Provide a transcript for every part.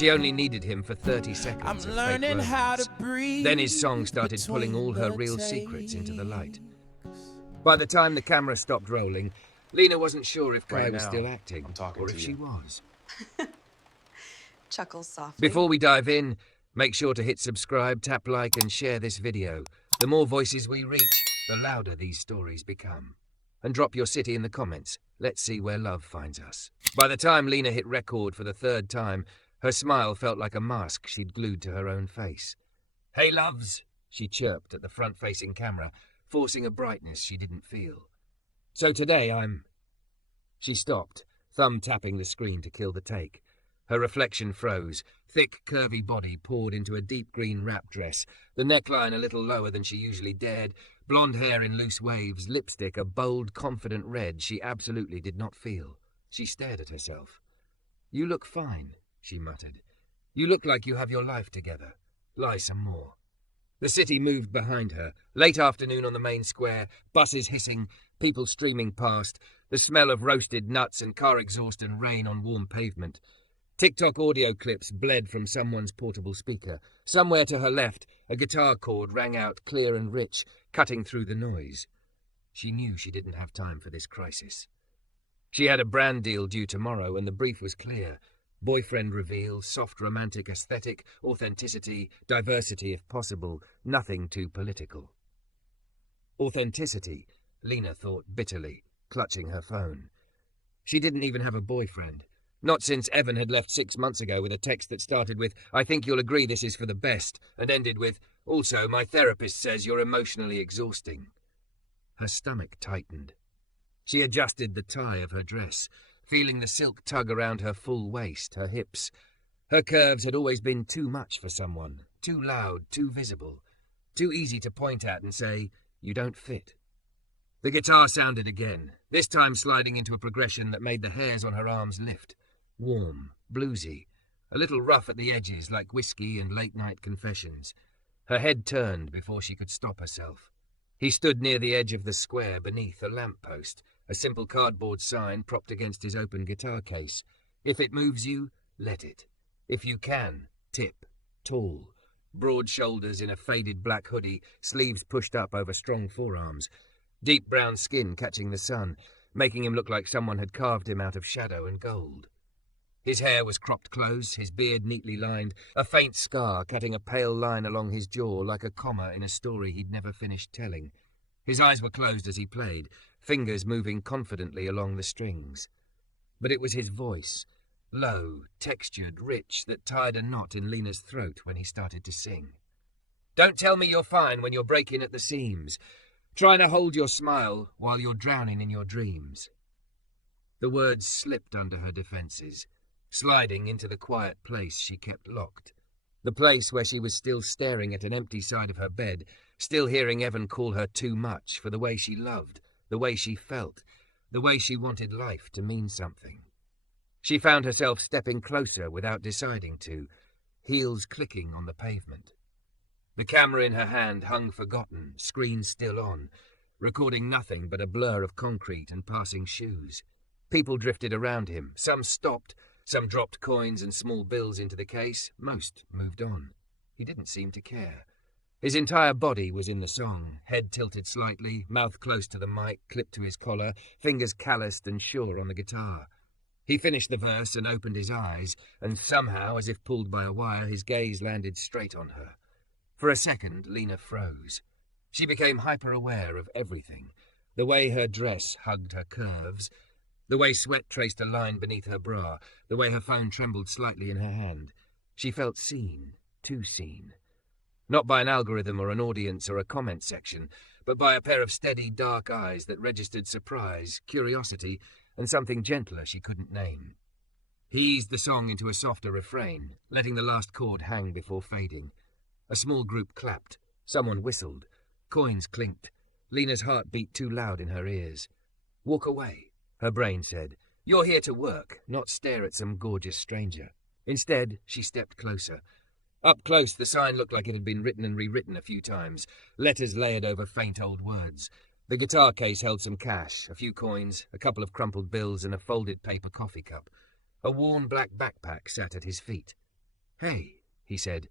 She only needed him for 30 seconds of fake romance. Then his song started pulling all her real secrets into the light. By the time the camera stopped rolling, Lena wasn't sure if Kai was still acting, or if she was. Chuckles softly. Before we dive in, make sure to hit subscribe, tap like, and share this video. The more voices we reach, the louder these stories become. And drop your city in the comments. Let's see where love finds us. By the time Lena hit record for the 3rd time, her smile felt like a mask she'd glued to her own face. "Hey, loves," she chirped at the front-facing camera, forcing a brightness she didn't feel. "So today She stopped, thumb tapping the screen to kill the take. Her reflection froze. Thick, curvy body poured into a deep green wrap dress, the neckline a little lower than she usually dared, blonde hair in loose waves, lipstick a bold, confident red she absolutely did not feel. She stared at herself. "You look fine," she muttered. "You look like you have your life together. Lie some more." The city moved behind her. Late afternoon on the main square, buses hissing, people streaming past, the smell of roasted nuts and car exhaust and rain on warm pavement. TikTok audio clips bled from someone's portable speaker. Somewhere to her left, a guitar chord rang out clear and rich, cutting through the noise. She knew she didn't have time for this crisis. She had a brand deal due tomorrow, and the brief was clear. Boyfriend reveal, soft romantic aesthetic, authenticity, diversity if possible, nothing too political. Authenticity, Lena thought bitterly, clutching her phone. She didn't even have a boyfriend. Not since Evan had left 6 months ago with a text that started with, "I think you'll agree this is for the best," and ended with, "Also, my therapist says you're emotionally exhausting." Her stomach tightened. She adjusted the tie of her dress, feeling the silk tug around her full waist, her hips. Her curves had always been too much for someone, too loud, too visible, too easy to point at and say, "You don't fit." The guitar sounded again, this time sliding into a progression that made the hairs on her arms lift. Warm, bluesy, a little rough at the edges like whiskey and late-night confessions. Her head turned before she could stop herself. He stood near the edge of the square beneath a lamp-post, a simple cardboard sign propped against his open guitar case. "If it moves you, let it. If you can, tip. Tall. Broad shoulders in a faded black hoodie, sleeves pushed up over strong forearms. Deep brown skin catching the sun, making him look like someone had carved him out of shadow and gold. His hair was cropped close, his beard neatly lined, a faint scar cutting a pale line along his jaw like a comma in a story he'd never finished telling. His eyes were closed as he played, fingers moving confidently along the strings. But it was his voice, low, textured, rich, that tied a knot in Lena's throat when he started to sing. "Don't tell me you're fine when you're breaking at the seams. Trying to hold your smile while you're drowning in your dreams." The words slipped under her defenses, sliding into the quiet place she kept locked. The place where she was still staring at an empty side of her bed, still hearing Evan call her too much for the way she loved, the way she felt, the way she wanted life to mean something. She found herself stepping closer without deciding to, heels clicking on the pavement. The camera in her hand hung forgotten, screen still on, recording nothing but a blur of concrete and passing shoes. People drifted around him, some stopped, some dropped coins and small bills into the case, most moved on. He didn't seem to care. His entire body was in the song, head tilted slightly, mouth close to the mic, clipped to his collar, fingers calloused and sure on the guitar. He finished the verse and opened his eyes, and somehow, as if pulled by a wire, his gaze landed straight on her. For a second, Lena froze. She became hyper-aware of everything, the way her dress hugged her curves, the way sweat traced a line beneath her bra, the way her phone trembled slightly in her hand. She felt seen, too seen. Not by an algorithm or an audience or a comment section, but by a pair of steady, dark eyes that registered surprise, curiosity, and something gentler she couldn't name. He eased the song into a softer refrain, letting the last chord hang before fading. A small group clapped. Someone whistled. Coins clinked. Lena's heart beat too loud in her ears. "Walk away," her brain said. "You're here to work, not stare at some gorgeous stranger." Instead, she stepped closer. Up close, the sign looked like it had been written and rewritten a few times, letters layered over faint old words. The guitar case held some cash, a few coins, a couple of crumpled bills, and a folded paper coffee cup. A worn black backpack sat at his feet. "Hey," he said,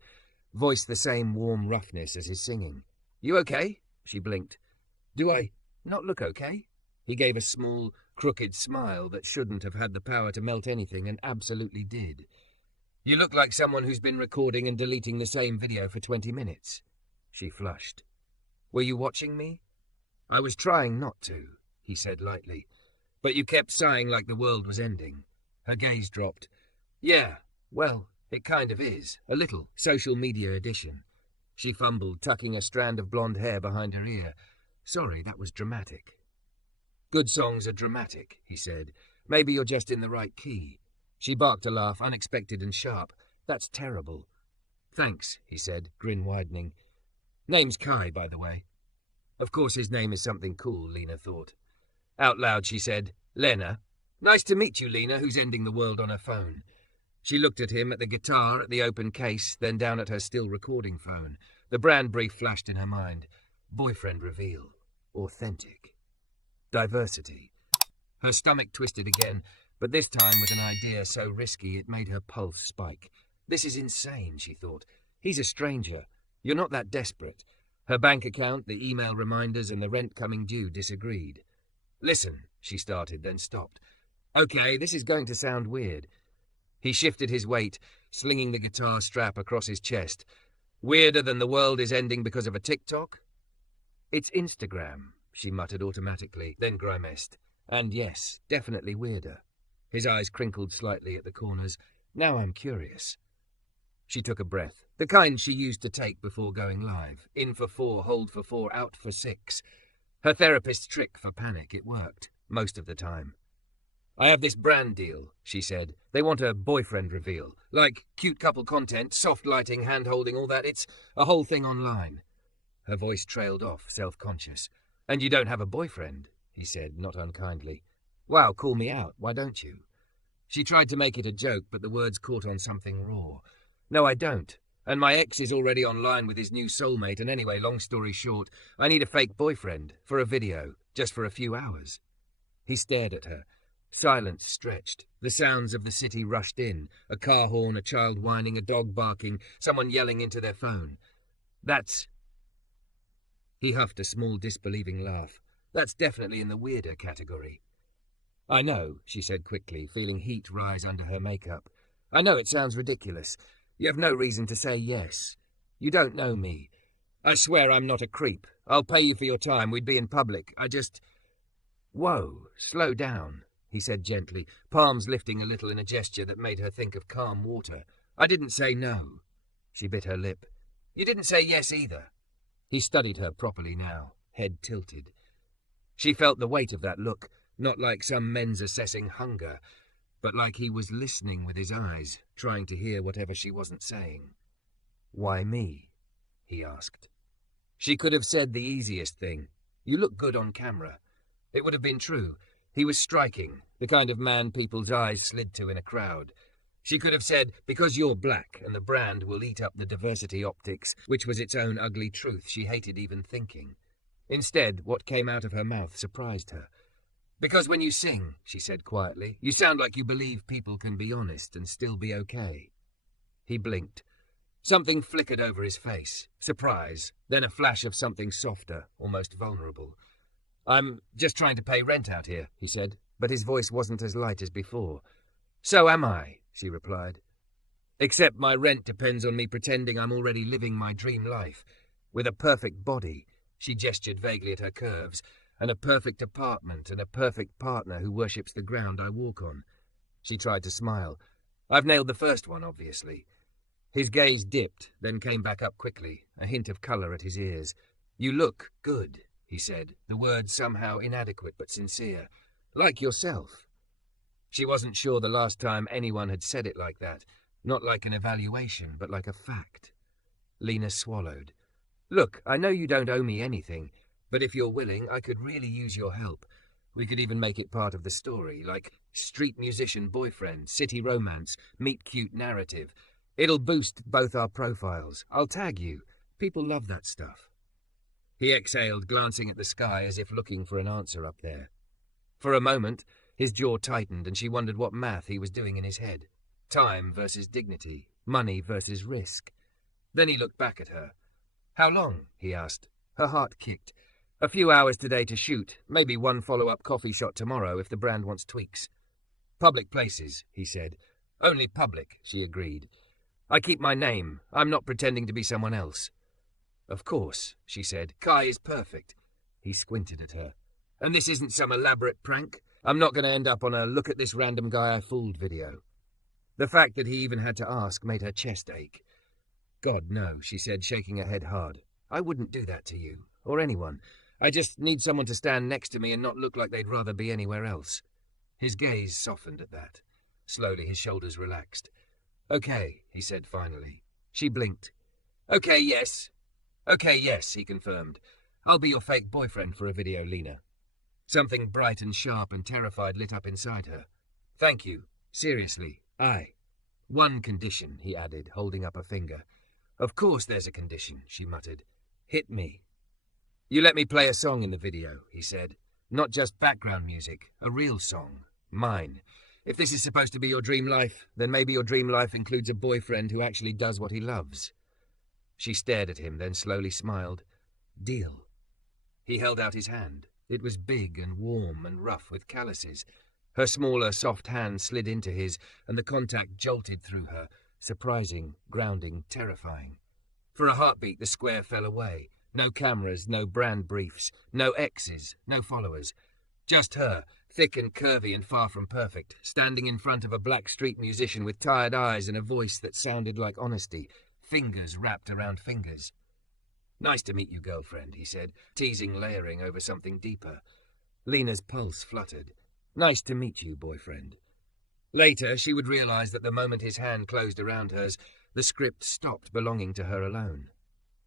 voice the same warm roughness as his singing. "You okay?" She blinked. "Do I not look okay?" He gave a small, crooked smile that shouldn't have had the power to melt anything and absolutely did. "You look like someone who's been recording and deleting the same video for 20 minutes. She flushed. "Were you watching me?" "I was trying not to," he said lightly. "But you kept sighing like the world was ending." Her gaze dropped. "Yeah, well, it kind of is. A little. Social media edition." She fumbled, tucking a strand of blonde hair behind her ear. "Sorry, that was dramatic." "Good songs are dramatic," he said. "Maybe you're just in the right key." She barked a laugh, unexpected and sharp. "That's terrible." "Thanks," he said, grin widening. "Name's Kai, by the way." Of course his name is something cool, Lena thought. Out loud she said, "Lena. Nice to meet you, Lena, who's ending the world on her phone." She looked at him, at the guitar, at the open case, then down at her still recording phone. The brand brief flashed in her mind. Boyfriend reveal. Authentic. Diversity. Her stomach twisted again, but this time with an idea so risky it made her pulse spike. This is insane, she thought. He's a stranger. You're not that desperate. Her bank account, the email reminders, and the rent coming due disagreed. "Listen," she started, then stopped. "Okay, this is going to sound weird." He shifted his weight, slinging the guitar strap across his chest. "Weirder than the world is ending because of a TikTok?" "It's Instagram," she muttered automatically, then grimaced. "And yes, definitely weirder." His eyes crinkled slightly at the corners. "Now I'm curious." She took a breath, the kind she used to take before going live. In for 4, hold for 4, out for 6. Her therapist's trick for panic. It worked, most of the time. "I have this brand deal," she said. "They want a boyfriend reveal. Like cute couple content, soft lighting, hand-holding, all that. It's a whole thing online." Her voice trailed off, self-conscious. "And you don't have a boyfriend?" he said, not unkindly. "Wow, call me out. Why don't you?" She tried to make it a joke, but the words caught on something raw. "No, I don't. And my ex is already online with his new soulmate, and anyway, long story short, I need a fake boyfriend, for a video, just for a few hours." He stared at her. Silence stretched. The sounds of the city rushed in. A car horn, a child whining, a dog barking, someone yelling into their phone. "That's..." He huffed a small disbelieving laugh. "That's definitely in the weirder category." "I know," she said quickly, feeling heat rise under her makeup. "I know it sounds ridiculous. You have no reason to say yes. You don't know me. I swear I'm not a creep. I'll pay you for your time. We'd be in public. I just..." "Whoa, slow down," he said gently, palms lifting a little in a gesture that made her think of calm water. "I didn't say no." She bit her lip. "You didn't say yes either." He studied her properly now, head tilted. She felt the weight of that look, not like some men's assessing hunger, but like he was listening with his eyes, trying to hear whatever she wasn't saying. "Why me?" he asked. She could have said the easiest thing. "You look good on camera." It would have been true. He was striking, the kind of man people's eyes slid to in a crowd. She could have said, "Because you're black, and the brand will eat up the diversity optics," which was its own ugly truth she hated even thinking. Instead, what came out of her mouth surprised her. "Because when you sing," she said quietly, "you sound like you believe people can be honest and still be okay." He blinked. Something flickered over his face. Surprise, then a flash of something softer, almost vulnerable. "I'm just trying to pay rent out here," he said, but his voice wasn't as light as before. "So am I," she replied. "Except my rent depends on me pretending I'm already living my dream life. With a perfect body," she gestured vaguely at her curves, "and a perfect apartment and a perfect partner who worships the ground I walk on." She tried to smile. "I've nailed the first one, obviously." His gaze dipped, then came back up quickly, a hint of colour at his ears. "You look good," he said, the words somehow inadequate but sincere. "Like yourself." She wasn't sure the last time anyone had said it like that. Not like an evaluation, but like a fact. Lena swallowed. "Look, I know you don't owe me anything, but if you're willing, I could really use your help. We could even make it part of the story, like street musician boyfriend, city romance, meet-cute narrative. It'll boost both our profiles. I'll tag you. People love that stuff." He exhaled, glancing at the sky as if looking for an answer up there. For a moment, his jaw tightened and she wondered what math he was doing in his head. Time versus dignity, money versus risk. Then he looked back at her. "How long?" he asked. Her heart kicked. "A few hours today to shoot, maybe one follow-up coffee shot tomorrow if the brand wants tweaks." "Public places," he said. "Only public," she agreed. "I keep my name. I'm not pretending to be someone else." "Of course," she said. "Kai is perfect." He squinted at her. "And this isn't some elaborate prank? I'm not going to end up on a look at this random guy I fooled video." The fact that he even had to ask made her chest ache. "God, no," she said, shaking her head hard. "I wouldn't do that to you, or anyone. I just need someone to stand next to me and not look like they'd rather be anywhere else." His gaze softened at that. Slowly his shoulders relaxed. "Okay," he said finally. She blinked. Okay, yes, he confirmed. "I'll be your fake boyfriend for a video, Lena." Something bright and sharp and terrified lit up inside her. "Thank you. Seriously, I." "One condition," he added, holding up a finger. "Of course there's a condition," she muttered. "Hit me." "You let me play a song in the video," he said. "Not just background music, a real song. Mine. If this is supposed to be your dream life, then maybe your dream life includes a boyfriend who actually does what he loves." She stared at him, then slowly smiled. "Deal." He held out his hand. It was big and warm and rough with calluses. Her smaller, soft hand slid into his, and the contact jolted through her, surprising, grounding, terrifying. For a heartbeat, the square fell away. No cameras, no brand briefs, no exes, no followers. Just her, thick and curvy and far from perfect, standing in front of a black street musician with tired eyes and a voice that sounded like honesty, fingers wrapped around fingers. "Nice to meet you, girlfriend," he said, teasing, layering over something deeper. Lena's pulse fluttered. "Nice to meet you, boyfriend." Later, she would realize that the moment his hand closed around hers, the script stopped belonging to her alone.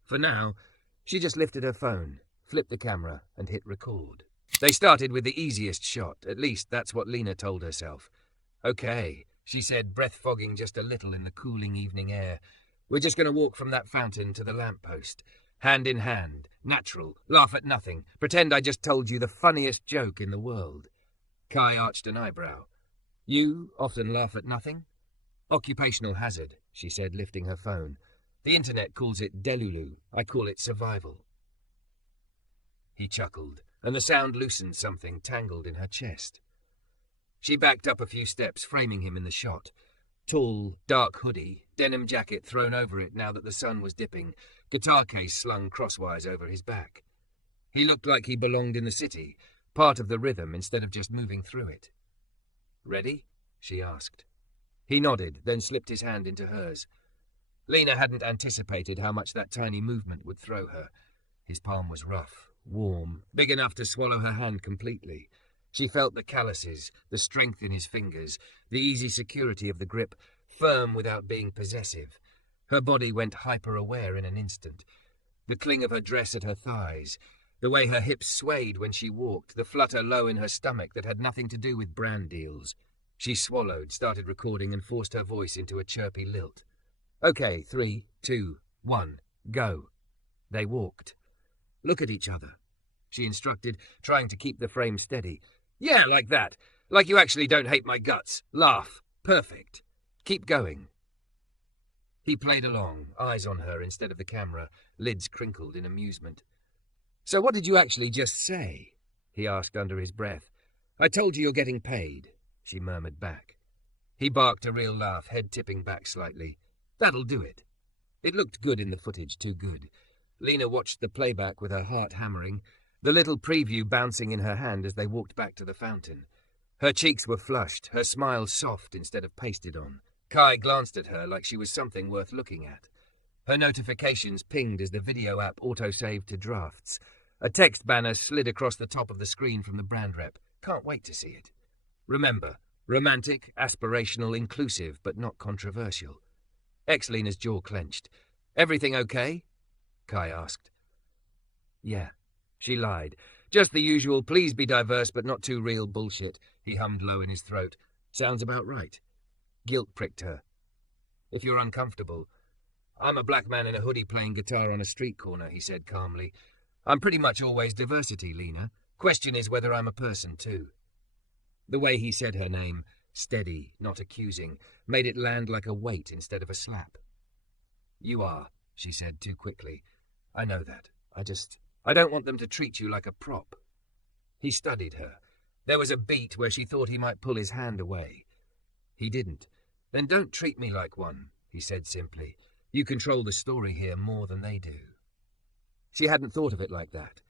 For now, she just lifted her phone, flipped the camera, and hit record. They started with the easiest shot, at least that's what Lena told herself. "Okay," she said, breath fogging just a little in the cooling evening air. "We're just going to walk from that fountain to the lamppost. Hand in hand, natural, laugh at nothing, pretend I just told you the funniest joke in the world." Kai arched an eyebrow. "You often laugh at nothing?" "Occupational hazard," she said, lifting her phone. "The internet calls it delulu. I call it survival." He chuckled, and the sound loosened something tangled in her chest. She backed up a few steps, framing him in the shot. Tall, dark hoodie, denim jacket thrown over it now that the sun was dipping, guitar case slung crosswise over his back. He looked like he belonged in the city, part of the rhythm instead of just moving through it. "Ready?" she asked. He nodded, then slipped his hand into hers. Lena hadn't anticipated how much that tiny movement would throw her. His palm was rough, warm, big enough to swallow her hand completely. She felt the calluses, the strength in his fingers, the easy security of the grip, firm without being possessive. Her body went hyper-aware in an instant. The cling of her dress at her thighs, the way her hips swayed when she walked, the flutter low in her stomach that had nothing to do with brand deals. She swallowed, started recording, and forced her voice into a chirpy lilt. "Okay, 3, 2, 1, go." They walked. "Look at each other," she instructed, trying to keep the frame steady. "Yeah, like that. Like you actually don't hate my guts. Laugh. Perfect. Keep going." He played along, eyes on her instead of the camera, lids crinkled in amusement. "So what did you actually just say?" he asked under his breath. "I told you you're getting paid," she murmured back. He barked a real laugh, head tipping back slightly. "That'll do it." It looked good in the footage, too good. Lena watched the playback with her heart hammering, the little preview bouncing in her hand as they walked back to the fountain. Her cheeks were flushed, her smile soft instead of pasted on. Kai glanced at her like she was something worth looking at. Her notifications pinged as the video app auto-saved to drafts. A text banner slid across the top of the screen from the brand rep. "Can't wait to see it." Remember, romantic, aspirational, inclusive, but not controversial. Ex-Lena's jaw clenched. "Everything okay?" Kai asked. "Yeah," she lied. "Just the usual please be diverse but not too real bullshit," he hummed low in his throat. "Sounds about right." Guilt pricked her. "If you're uncomfortable." "I'm a black man in a hoodie playing guitar on a street corner," he said calmly. "I'm pretty much always diversity, Lena. Question is whether I'm a person too." The way he said her name, steady, not accusing, made it land like a weight instead of a slap. "You are," she said too quickly. "I know that. I don't want them to treat you like a prop." He studied her. There was a beat where she thought he might pull his hand away. He didn't. "Then don't treat me like one," he said simply. "You control the story here more than they do." She hadn't thought of it like that.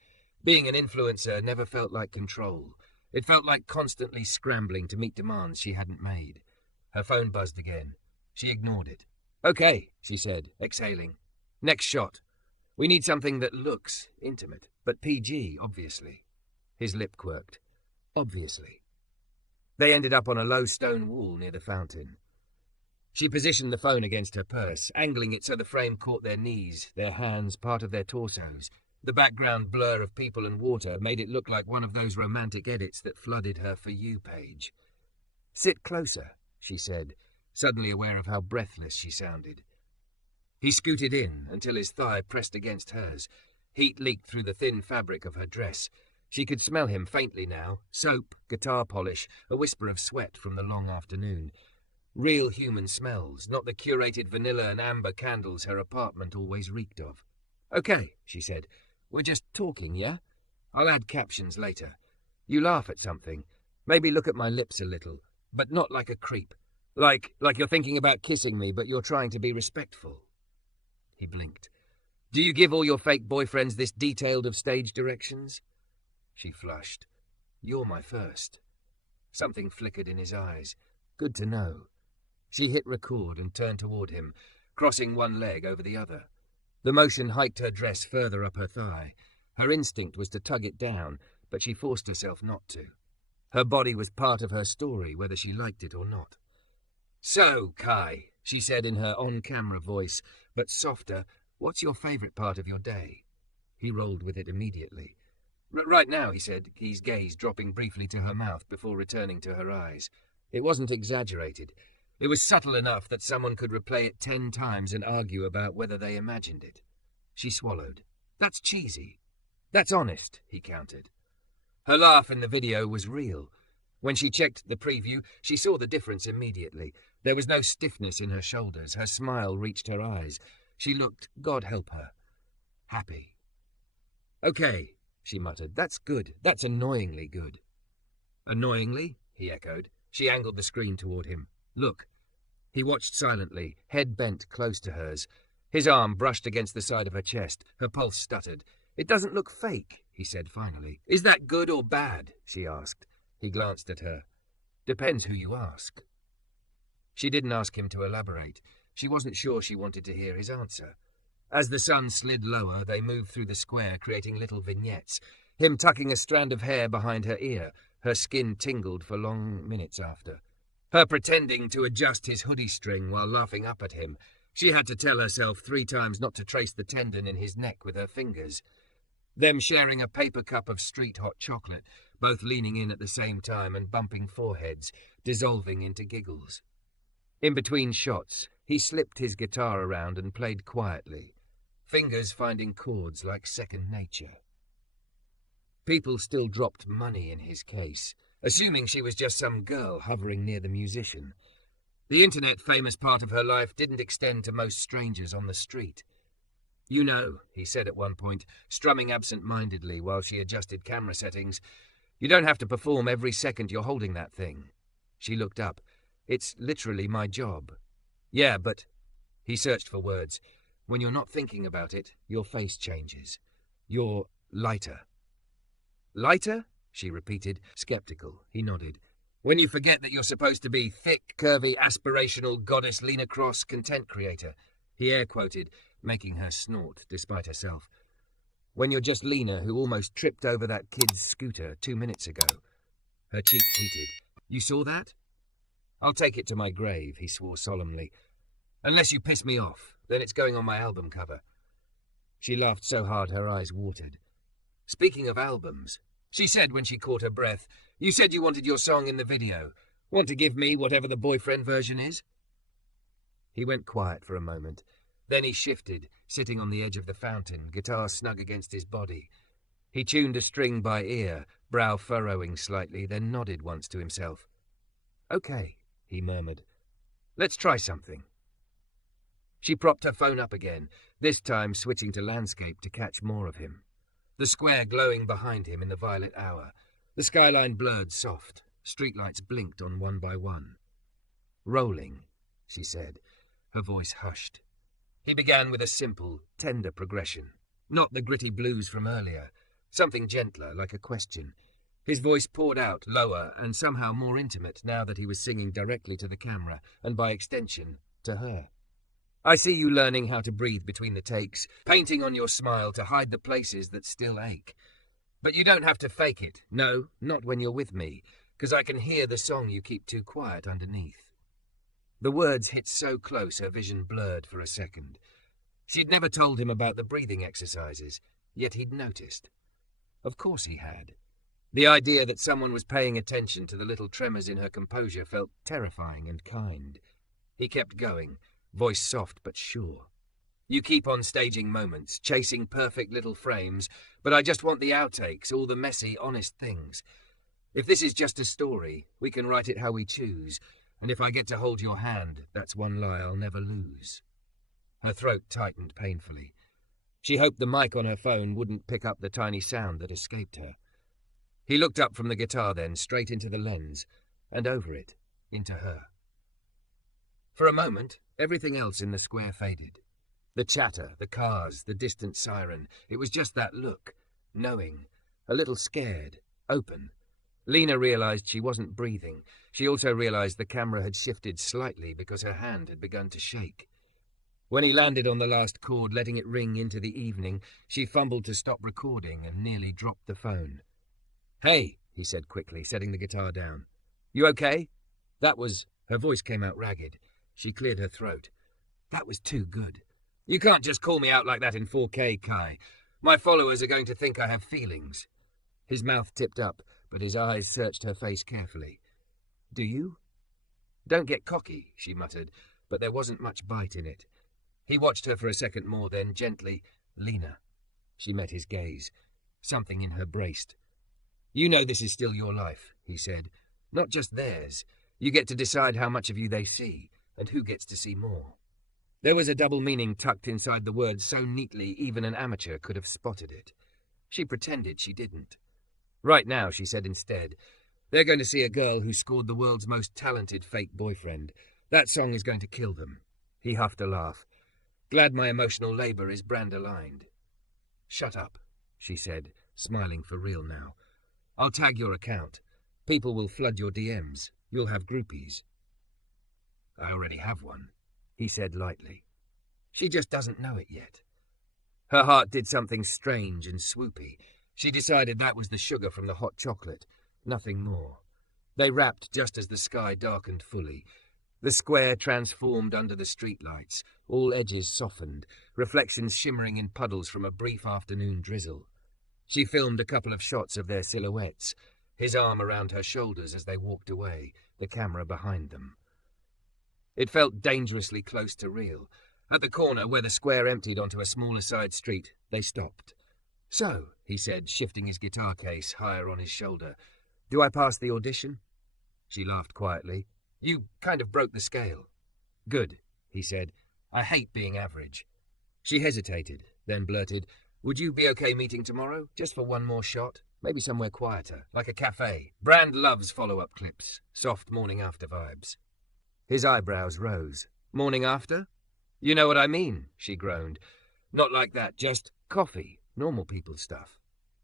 Being an influencer never felt like control. It felt like constantly scrambling to meet demands she hadn't made. Her phone buzzed again. She ignored it. "Okay," she said, exhaling. "Next shot. We need something that looks intimate, but PG, obviously." His lip quirked. "Obviously." They ended up on a low stone wall near the fountain. She positioned the phone against her purse, angling it so the frame caught their knees, their hands, part of their torsos. The background blur of people and water made it look like one of those romantic edits that flooded her For You page. "Sit closer," she said, suddenly aware of how breathless she sounded. He scooted in until his thigh pressed against hers. Heat leaked through the thin fabric of her dress. She could smell him faintly now, soap, guitar polish, a whisper of sweat from the long afternoon. Real human smells, not the curated vanilla and amber candles her apartment always reeked of. "Okay," she said. "We're just talking, yeah? I'll add captions later. You laugh at something. Maybe look at my lips a little, but not like a creep. Like you're thinking about kissing me, but you're trying to be respectful." He blinked. "Do you give all your fake boyfriends this detailed of stage directions?" She flushed. "You're my first." Something flickered in his eyes. Good to know. She hit record and turned toward him, crossing one leg over the other. The motion hiked her dress further up her thigh. Her instinct was to tug it down, but she forced herself not to. Her body was part of her story, whether she liked it or not. "So, Kai," she said in her on-camera voice, but softer, "what's your favourite part of your day?" He rolled with it immediately. "Right now," he said, his gaze dropping briefly to her mouth before returning to her eyes. It wasn't exaggerated. It was subtle enough that someone could replay it 10 times and argue about whether they imagined it. She swallowed. "That's cheesy." "That's honest," he countered. Her laugh in the video was real. When she checked the preview, she saw the difference immediately. There was no stiffness in her shoulders. Her smile reached her eyes. She looked, God help her, happy. "Okay," she muttered. "That's good. That's annoyingly good." "Annoyingly?" he echoed. She angled the screen toward him. "Look." He watched silently, head bent close to hers. His arm brushed against the side of her chest. Her pulse stuttered. "It doesn't look fake," he said finally. "Is that good or bad?" she asked. He glanced at her. "Depends who you ask." She didn't ask him to elaborate. She wasn't sure she wanted to hear his answer. As the sun slid lower, they moved through the square, creating little vignettes. Him tucking a strand of hair behind her ear. Her skin tingled for long minutes after. Her pretending to adjust his hoodie string while laughing up at him. She had to tell herself 3 times not to trace the tendon in his neck with her fingers. Them sharing a paper cup of street-hot chocolate, both leaning in at the same time and bumping foreheads, dissolving into giggles. In between shots, he slipped his guitar around and played quietly, fingers finding chords like second nature. People still dropped money in his case, assuming she was just some girl hovering near the musician. The internet-famous part of her life didn't extend to most strangers on the street. "You know," he said at one point, strumming absent-mindedly while she adjusted camera settings, "you don't have to perform every second you're holding that thing." She looked up. "It's literally my job." "Yeah, but..." He searched for words. "When you're not thinking about it, your face changes. You're lighter." "Lighter?" she repeated, skeptical. He nodded. "When you forget that you're supposed to be thick, curvy, aspirational goddess Lena Cross, content creator," he air-quoted, making her snort despite herself. "When you're just Lena, who almost tripped over that kid's scooter 2 minutes ago." Her cheeks heated. "You saw that?" "I'll take it to my grave," he swore solemnly. "Unless you piss me off, then it's going on my album cover." She laughed so hard her eyes watered. "Speaking of albums," she said when she caught her breath, "you said you wanted your song in the video. Want to give me whatever the boyfriend version is?" He went quiet for a moment. Then he shifted, sitting on the edge of the fountain, guitar snug against his body. He tuned a string by ear, brow furrowing slightly, then nodded once to himself. Okay, he murmured. Let's try something. She propped her phone up again, this time switching to landscape to catch more of him. The square glowing behind him in the violet hour. The skyline blurred soft. Streetlights blinked on one by one. Rolling, she said, her voice hushed. He began with a simple, tender progression. Not the gritty blues from earlier. Something gentler, like a question. His voice poured out, lower, and somehow more intimate now that he was singing directly to the camera, and by extension, to her. I see you learning how to breathe between the takes, painting on your smile to hide the places that still ache. But you don't have to fake it. No, not when you're with me, because I can hear the song you keep too quiet underneath. The words hit so close her vision blurred for a second. She'd never told him about the breathing exercises, yet he'd noticed. Of course he had. The idea that someone was paying attention to the little tremors in her composure felt terrifying and kind. He kept going, voice soft but sure. You keep on staging moments, chasing perfect little frames, but I just want the outtakes, all the messy, honest things. If this is just a story, we can write it how we choose, and if I get to hold your hand, that's one lie I'll never lose. Her throat tightened painfully. She hoped the mic on her phone wouldn't pick up the tiny sound that escaped her. He looked up from the guitar then, straight into the lens, and over it, into her. For a moment, everything else in the square faded. The chatter, the cars, the distant siren. It was just that look, knowing, a little scared, open. Lena realized she wasn't breathing. She also realized the camera had shifted slightly because her hand had begun to shake. When he landed on the last chord, letting it ring into the evening, she fumbled to stop recording and nearly dropped the phone. "Hey," he said quickly, setting the guitar down. "You okay?" That was... Her voice came out ragged. She cleared her throat. "That was too good. You can't just call me out like that in 4K, Kai. My followers are going to think I have feelings." His mouth tipped up, but his eyes searched her face carefully. "Do you?" "Don't get cocky," she muttered, but there wasn't much bite in it. He watched her for a second more, then gently, "Lena." She met his gaze. Something in her braced. "You know this is still your life," he said. "Not just theirs. You get to decide how much of you they see, and who gets to see more." There was a double meaning tucked inside the words so neatly even an amateur could have spotted it. She pretended she didn't. "Right now," she said instead, "they're going to see a girl who scored the world's most talented fake boyfriend. That song is going to kill them." He huffed a laugh. "Glad my emotional labor is brand-aligned." "Shut up," she said, smiling for real now. "I'll tag your account. People will flood your DMs. You'll have groupies." "I already have one," he said lightly. "She just doesn't know it yet." Her heart did something strange and swoopy. She decided that was the sugar from the hot chocolate, nothing more. They wrapped just as the sky darkened fully. The square transformed under the streetlights, all edges softened, reflections shimmering in puddles from a brief afternoon drizzle. She filmed a couple of shots of their silhouettes, his arm around her shoulders as they walked away, the camera behind them. It felt dangerously close to real. At the corner where the square emptied onto a smaller side street, they stopped. "So," he said, shifting his guitar case higher on his shoulder, "do I pass the audition?" She laughed quietly. "You kind of broke the scale." "Good," he said. "I hate being average." She hesitated, then blurted, "Would you be okay meeting tomorrow, just for one more shot? Maybe somewhere quieter, like a cafe. Brand loves follow-up clips, soft morning after vibes." His eyebrows rose. "Morning after?" "You know what I mean," she groaned. "Not like that, just coffee, normal people stuff."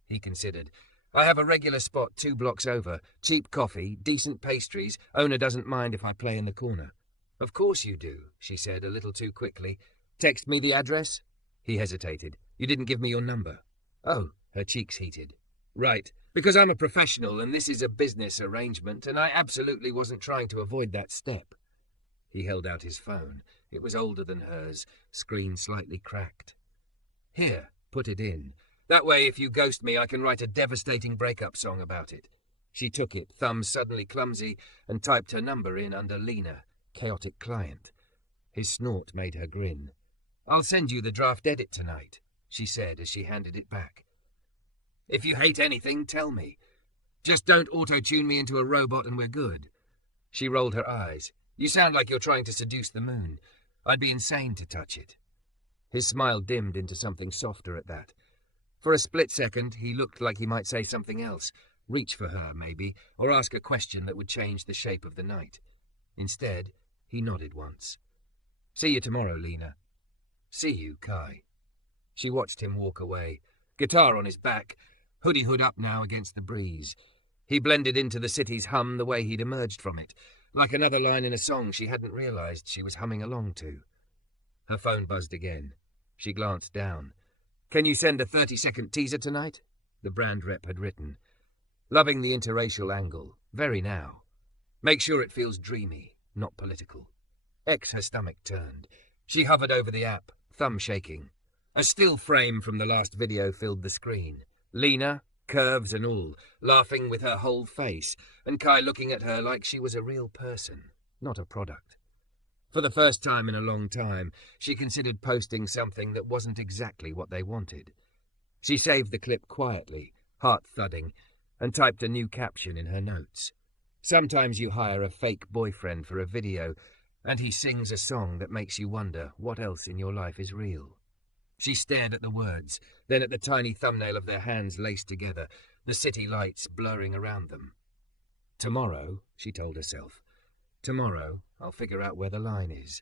He considered. "I have a regular spot 2 blocks over. Cheap coffee, decent pastries. Owner doesn't mind if I play in the corner." "Of course you do," she said a little too quickly. "Text me the address?" He hesitated. "You didn't give me your number." "Oh," her cheeks heated. "Right, because I'm a professional and this is a business arrangement and I absolutely wasn't trying to avoid that step." He held out his phone. It was older than hers, screen slightly cracked. "Here, put it in. That way, if you ghost me, I can write a devastating breakup song about it." She took it, thumb suddenly clumsy, and typed her number in under Lena, chaotic client. His snort made her grin. "I'll send you the draft edit tonight," she said as she handed it back. "If you hate anything, tell me. Just don't auto-tune me into a robot and we're good." She rolled her eyes. You sound like you're trying to seduce the moon. I'd be insane to touch it. His smile dimmed into something softer at that. For a split second, he looked like he might say something else. Reach for her, maybe, or ask a question that would change the shape of the night. Instead, he nodded once. See you tomorrow, Lena. See you, Kai. She watched him walk away, guitar on his back, hoodie hood up now against the breeze. He blended into the city's hum the way he'd emerged from it, like another line in a song she hadn't realized she was humming along to. Her phone buzzed again. She glanced down. Can you send a 30-second teaser tonight? The brand rep had written. Loving the interracial angle. Very now. Make sure it feels dreamy, not political. Her stomach turned. She hovered over the app, thumb shaking. A still frame from the last video filled the screen. Lena, curves and all, laughing with her whole face, and Kai looking at her like she was a real person, not a product. For the first time in a long time, she considered posting something that wasn't exactly what they wanted. She saved the clip quietly, heart thudding, and typed a new caption in her notes. Sometimes you hire a fake boyfriend for a video, and he sings a song that makes you wonder what else in your life is real. She stared at the words, then at the tiny thumbnail of their hands laced together, the city lights blurring around them. Tomorrow, she told herself. Tomorrow, I'll figure out where the line is.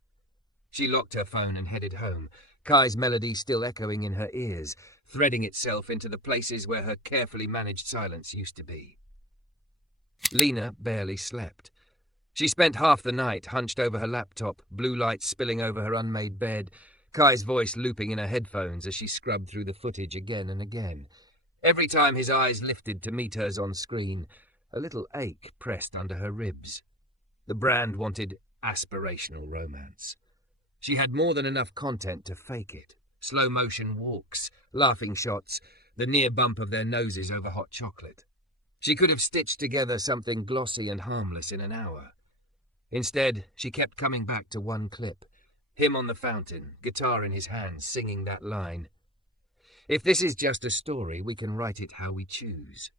She locked her phone and headed home, Kai's melody still echoing in her ears, threading itself into the places where her carefully managed silence used to be. Lena barely slept. She spent half the night hunched over her laptop, blue lights spilling over her unmade bed, Kai's voice looping in her headphones as she scrubbed through the footage again and again. Every time his eyes lifted to meet hers on screen, a little ache pressed under her ribs. The brand wanted aspirational romance. She had more than enough content to fake it. Slow-motion walks, laughing shots, the near bump of their noses over hot chocolate. She could have stitched together something glossy and harmless in an hour. Instead, she kept coming back to one clip. Him on the fountain, guitar in his hands, singing that line. If this is just a story, we can write it how we choose.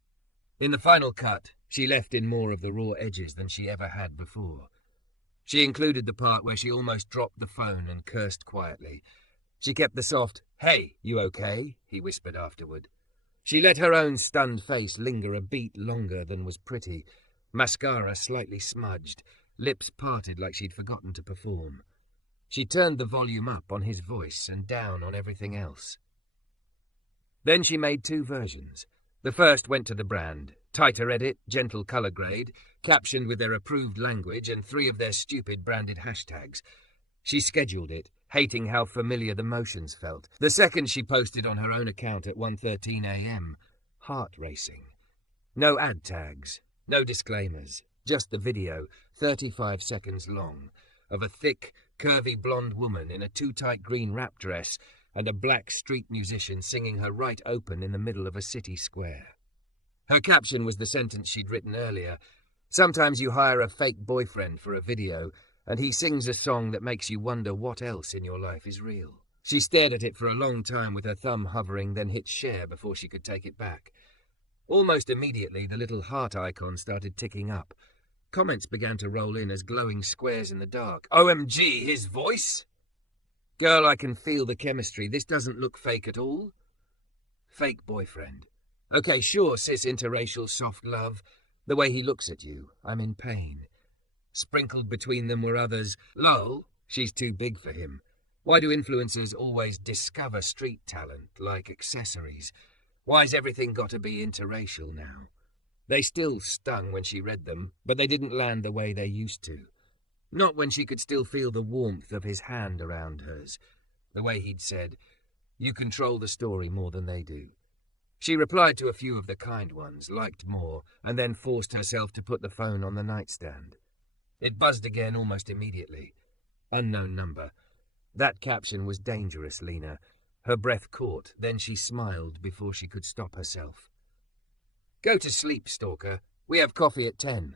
In the final cut, she left in more of the raw edges than she ever had before. She included the part where she almost dropped the phone and cursed quietly. She kept the soft, "Hey, you okay?" he whispered afterward. She let her own stunned face linger a beat longer than was pretty, mascara slightly smudged, lips parted like she'd forgotten to perform. She turned the volume up on his voice and down on everything else. Then she made two versions. The first went to the brand, tighter edit, gentle color grade, captioned with their approved language and 3 of their stupid branded hashtags. She scheduled it, hating how familiar the motions felt. The second she posted on her own account at 1:13 a.m., heart racing. No ad tags, no disclaimers, just the video, 35 seconds long, of a thick, curvy blonde woman in a too-tight green wrap dress and a black street musician singing her right open in the middle of a city square. Her caption was the sentence she'd written earlier. Sometimes you hire a fake boyfriend for a video, and he sings a song that makes you wonder what else in your life is real. She stared at it for a long time with her thumb hovering, then hit share before she could take it back. Almost immediately, the little heart icon started ticking up. Comments began to roll in as glowing squares in the dark. OMG, his voice? Girl, I can feel the chemistry. This doesn't look fake at all. Fake boyfriend. Okay, sure, cis interracial soft love. The way he looks at you. I'm in pain. Sprinkled between them were others. Lol, she's too big for him. Why do influencers always discover street talent like accessories? Why's everything got to be interracial now? They still stung when she read them, but they didn't land the way they used to. Not when she could still feel the warmth of his hand around hers. The way he'd said, "You control the story more than they do." She replied to a few of the kind ones, liked more, and then forced herself to put the phone on the nightstand. It buzzed again almost immediately. Unknown number. That caption was dangerous, Lena. Her breath caught, then she smiled before she could stop herself. Go to sleep, stalker. We have coffee at 10.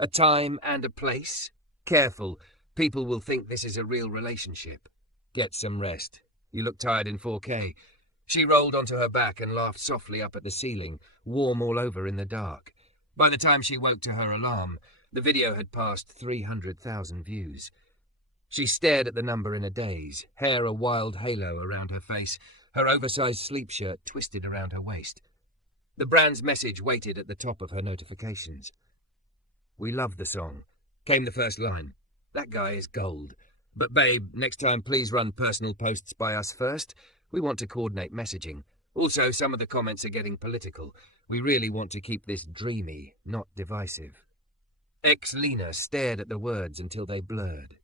A time and a place? Careful. People will think this is a real relationship. Get some rest. You look tired in 4K. She rolled onto her back and laughed softly up at the ceiling, warm all over in the dark. By the time she woke to her alarm, The video had passed 300,000 views. She stared at the number in a daze, hair a wild halo around her face, her oversized sleep shirt twisted around her waist. The brand's message waited at the top of her notifications. "We love the song," came the first line. "That guy is gold. But babe, next time please run personal posts by us first. We want to coordinate messaging. Also, some of the comments are getting political. We really want to keep this dreamy, not divisive." Lena stared at the words until they blurred.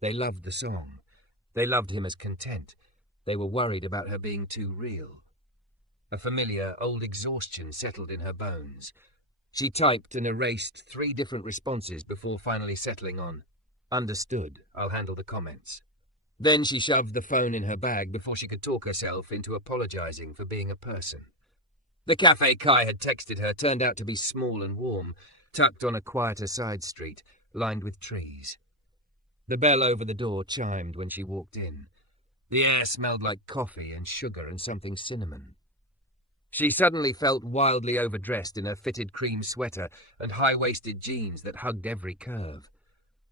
They loved the song. They loved him as content. They were worried about her being too real. A familiar old exhaustion settled in her bones. She typed and erased 3 different responses before finally settling on, "Understood, I'll handle the comments." Then she shoved the phone in her bag before she could talk herself into apologizing for being a person. The cafe Kai had texted her turned out to be small and warm, tucked on a quieter side street, lined with trees. The bell over the door chimed when she walked in. The air smelled like coffee and sugar and something cinnamon. She suddenly felt wildly overdressed in her fitted cream sweater and high-waisted jeans that hugged every curve.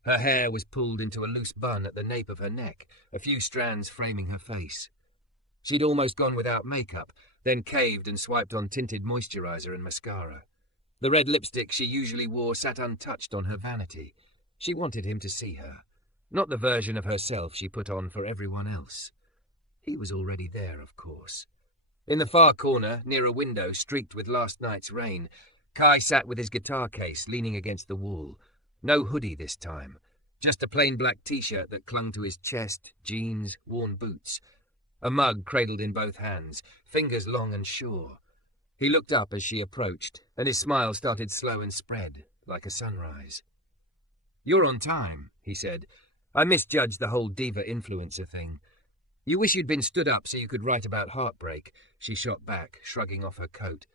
Her hair was pulled into a loose bun at the nape of her neck, a few strands framing her face. She'd almost gone without makeup, then caved and swiped on tinted moisturizer and mascara. The red lipstick she usually wore sat untouched on her vanity. She wanted him to see her, not the version of herself she put on for everyone else. He was already there, of course. In the far corner, near a window streaked with last night's rain, Kai sat with his guitar case leaning against the wall. No hoodie this time, just a plain black t-shirt that clung to his chest, jeans, worn boots. A mug cradled in both hands, fingers long and sure. He looked up as she approached, and his smile started slow and spread, like a sunrise. "You're on time," he said. "I misjudged the whole diva influencer thing. You wish you'd been stood up so you could write about heartbreak," she shot back, shrugging off her coat.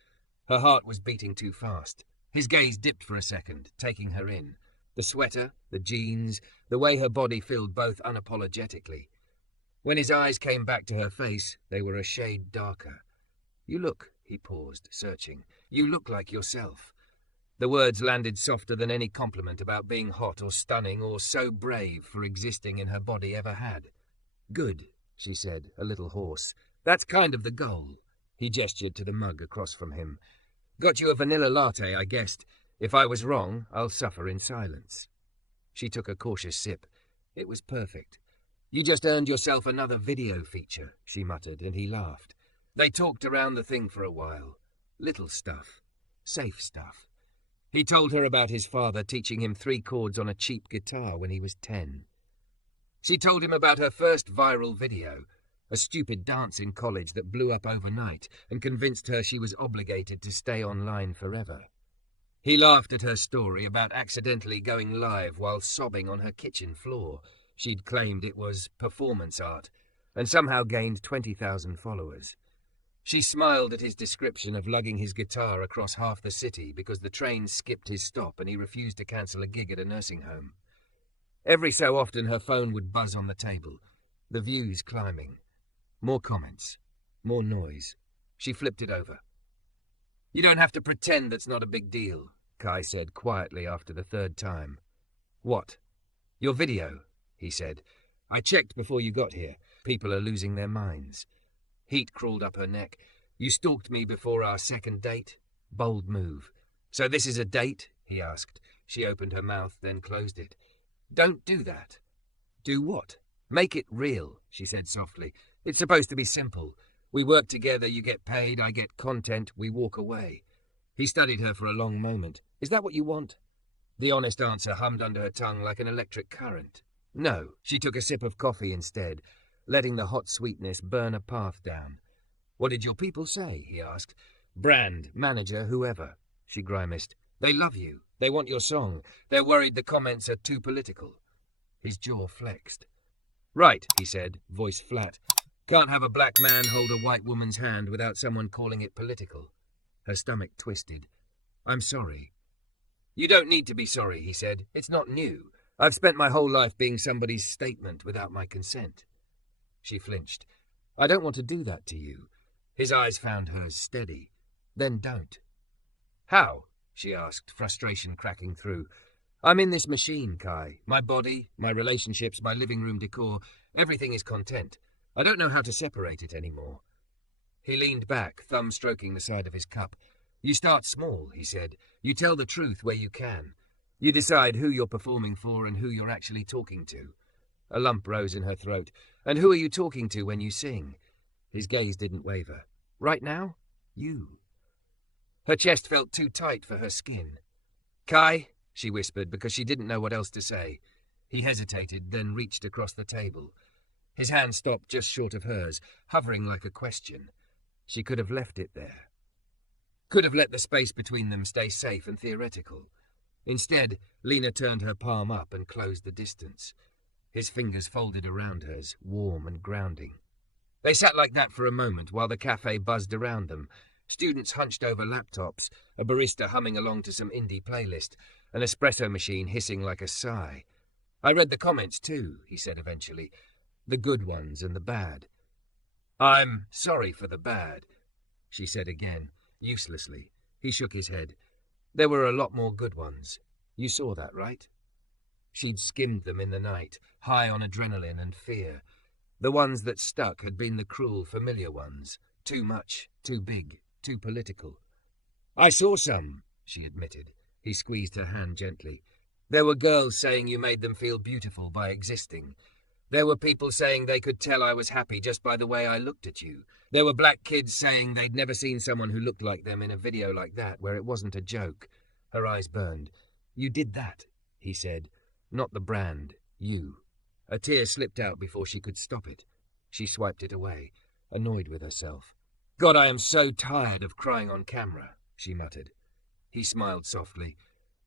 Her heart was beating too fast. His gaze dipped for a second, taking her in. The sweater, the jeans, the way her body filled both unapologetically. When his eyes came back to her face, they were a shade darker. "You look," he paused, searching. "You look like yourself." The words landed softer than any compliment about being hot or stunning or so brave for existing in her body ever had. "Good," she said, a little hoarse. "That's kind of the goal." He gestured to the mug across from him. "Got you a vanilla latte, I guessed. If I was wrong, I'll suffer in silence." She took a cautious sip. It was perfect. "You just earned yourself another video feature," she muttered, and he laughed. They talked around the thing for a while. Little stuff. Safe stuff. He told her about his father teaching him 3 chords on a cheap guitar when he was 10. She told him about her first viral video, a stupid dance in college that blew up overnight and convinced her she was obligated to stay online forever. He laughed at her story about accidentally going live while sobbing on her kitchen floor. She'd claimed it was performance art, and somehow gained 20,000 followers. She smiled at his description of lugging his guitar across half the city because the train skipped his stop and he refused to cancel a gig at a nursing home. Every so often her phone would buzz on the table, the views climbing. More comments, more noise. She flipped it over. "You don't have to pretend that's not a big deal," Kai said quietly after the 3rd time. "What?" "Your video," he said. "I checked before you got here. People are losing their minds." Heat crawled up her neck. "You stalked me before our 2nd date?" Bold move. "So this is a date?" he asked. She opened her mouth, then closed it. "Don't do that." "Do what?" "Make it real," she said softly. "It's supposed to be simple. We work together, you get paid, I get content, we walk away." He studied her for a long moment. "Is that what you want?" The honest answer hummed under her tongue like an electric current. No. She took a sip of coffee instead, letting the hot sweetness burn a path down. "What did your people say?" he asked. "Brand, manager, whoever." She grimaced. "They love you. They want your song. They're worried the comments are too political." His jaw flexed. "Right," he said, voice flat. "Can't have a black man hold a white woman's hand without someone calling it political." Her stomach twisted. "I'm sorry." "You don't need to be sorry," he said. "It's not new. I've spent my whole life being somebody's statement without my consent." She flinched. "I don't want to do that to you." His eyes found hers steady. "Then don't." "How?" she asked, frustration cracking through. I'm in this machine, Kai. My body, my relationships, my living room decor, everything is content. I don't know how to separate it anymore. He leaned back, thumb stroking the side of his cup. You start small, he said. You tell the truth where you can. You decide who you're performing for and who you're actually talking to. A lump rose in her throat. And who are you talking to when you sing? His gaze didn't waver. Right now? You. Her chest felt too tight for her skin. Kai, she whispered, because she didn't know what else to say. He hesitated, then reached across the table. His hand stopped just short of hers, hovering like a question. She could have left it there. Could have let the space between them stay safe and theoretical. Instead, Lena turned her palm up and closed the distance. His fingers folded around hers, warm and grounding. They sat like that for a moment while the cafe buzzed around them. Students hunched over laptops, a barista humming along to some indie playlist, an espresso machine hissing like a sigh. I read the comments too, he said eventually. The good ones and the bad. I'm sorry for the bad, she said again, uselessly. He shook his head. There were a lot more good ones. You saw that, right? She'd skimmed them in the night, high on adrenaline and fear. The ones that stuck had been the cruel, familiar ones. Too much, too big, too political. I saw some, she admitted. He squeezed her hand gently. There were girls saying you made them feel beautiful by existing. There were people saying they could tell I was happy just by the way I looked at you. There were black kids saying they'd never seen someone who looked like them in a video like that, where it wasn't a joke. Her eyes burned. You did that, he said. Not the brand, you. A tear slipped out before she could stop it. She swiped it away, annoyed with herself. God, I am so tired of crying on camera, she muttered. He smiled softly.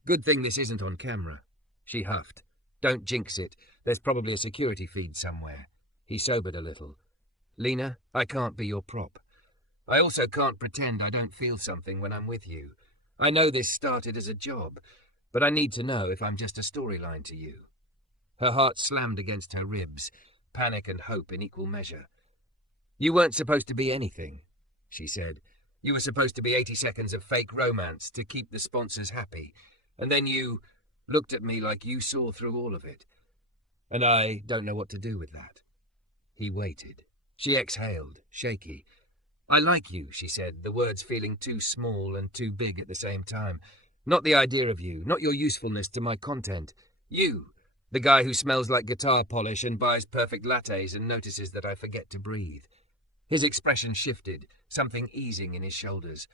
Good thing this isn't on camera. She huffed. Don't jinx it. There's probably a security feed somewhere. He sobered a little. Lena, I can't be your prop. I also can't pretend I don't feel something when I'm with you. I know this started as a job, but I need to know if I'm just a storyline to you. Her heart slammed against her ribs, panic and hope in equal measure. You weren't supposed to be anything, she said. You were supposed to be 80 seconds of fake romance to keep the sponsors happy, and then you looked at me like you saw through all of it. And I don't know what to do with that. He waited. She exhaled, shaky. I like you, she said, the words feeling too small and too big at the same time. Not the idea of you, not your usefulness to my content. You, the guy who smells like guitar polish and buys perfect lattes and notices that I forget to breathe. His expression shifted, something easing in his shoulders.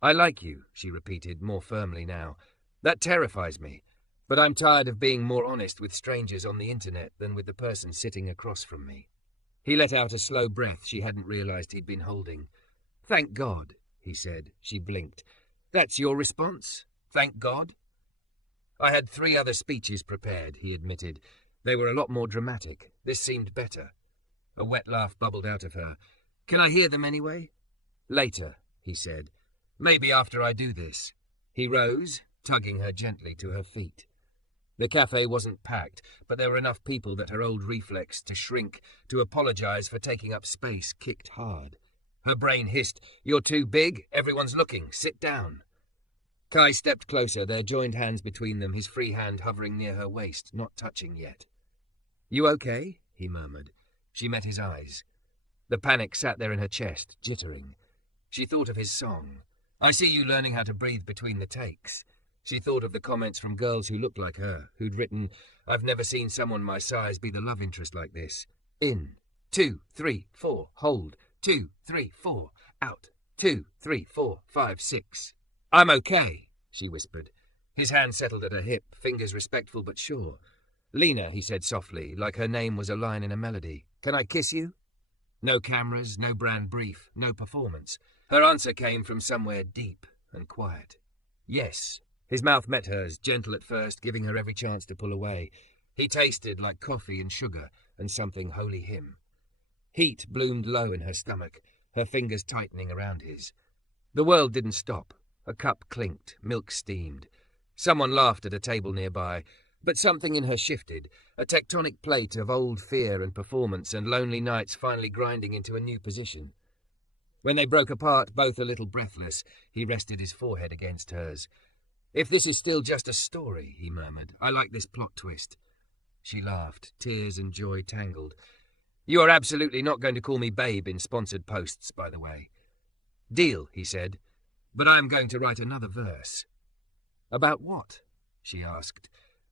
I like you, she repeated, more firmly now. That terrifies me. But I'm tired of being more honest with strangers on the internet than with the person sitting across from me. He let out a slow breath she hadn't realized he'd been holding. Thank God, he said. She blinked. That's your response? Thank God? I had 3 other speeches prepared, he admitted. They were a lot more dramatic. This seemed better. A wet laugh bubbled out of her. Can I hear them anyway? Later, he said. Maybe after I do this. He rose, tugging her gently to her feet. The cafe wasn't packed, but there were enough people that her old reflex to shrink, to apologize for taking up space, kicked hard. Her brain hissed, You're too big, everyone's looking, sit down. Kai stepped closer, their joined hands between them, his free hand hovering near her waist, not touching yet. You okay? He murmured. She met his eyes. The panic sat there in her chest, jittering. She thought of his song. I see you learning how to breathe between the takes. She thought of the comments from girls who looked like her, who'd written, I've never seen someone my size be the love interest like this. In. 2, 3, 4, hold. 2, 3, 4, out. 2, 3, 4, 5, 6. I'm okay, she whispered. His hand settled at her hip, fingers respectful but sure. Lena, he said softly, like her name was a line in a melody. Can I kiss you? No cameras, no brand brief, no performance. Her answer came from somewhere deep and quiet. Yes. His mouth met hers, gentle at first, giving her every chance to pull away. He tasted like coffee and sugar and something wholly him. Heat bloomed low in her stomach, her fingers tightening around his. The world didn't stop. A cup clinked, milk steamed. Someone laughed at a table nearby, but something in her shifted, a tectonic plate of old fear and performance and lonely nights finally grinding into a new position. When they broke apart, both a little breathless, he rested his forehead against hers. If this is still just a story, he murmured. I like this plot twist. She laughed, tears and joy tangled. You are absolutely not going to call me babe in sponsored posts, by the way. Deal, he said, but I am going to write another verse. About what? She asked.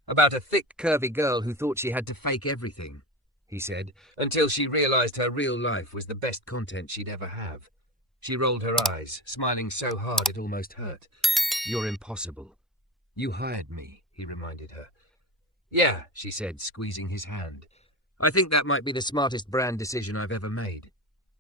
About a thick, curvy girl who thought she had to fake everything, he said, until she realized her real life was the best content she'd ever have. She rolled her eyes, smiling so hard it almost hurt. You're impossible. You hired me, he reminded her. Yeah, she said, squeezing his hand. I think that might be the smartest brand decision I've ever made.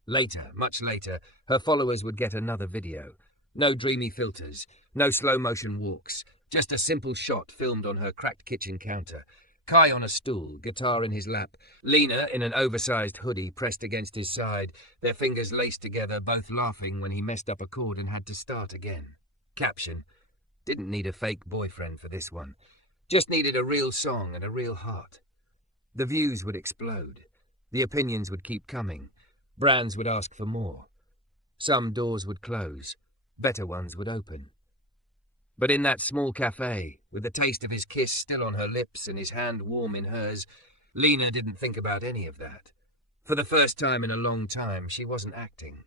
Later, much later, her followers would get another video. No dreamy filters, no slow-motion walks, just a simple shot filmed on her cracked kitchen counter. Kai on a stool, guitar in his lap, Lena in an oversized hoodie pressed against his side, their fingers laced together, both laughing when he messed up a chord and had to start again. Caption: didn't need a fake boyfriend for this one. Just needed a real song and a real heart. The views would explode. The opinions would keep coming. Brands would ask for more. Some doors would close. Better ones would open. But in that small cafe, with the taste of his kiss still on her lips and his hand warm in hers, Lena didn't think about any of that. For the first time in a long time, she wasn't acting.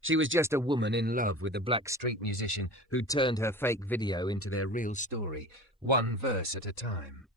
She was just a woman in love with a black street musician who'd turned her fake video into their real story, one verse at a time.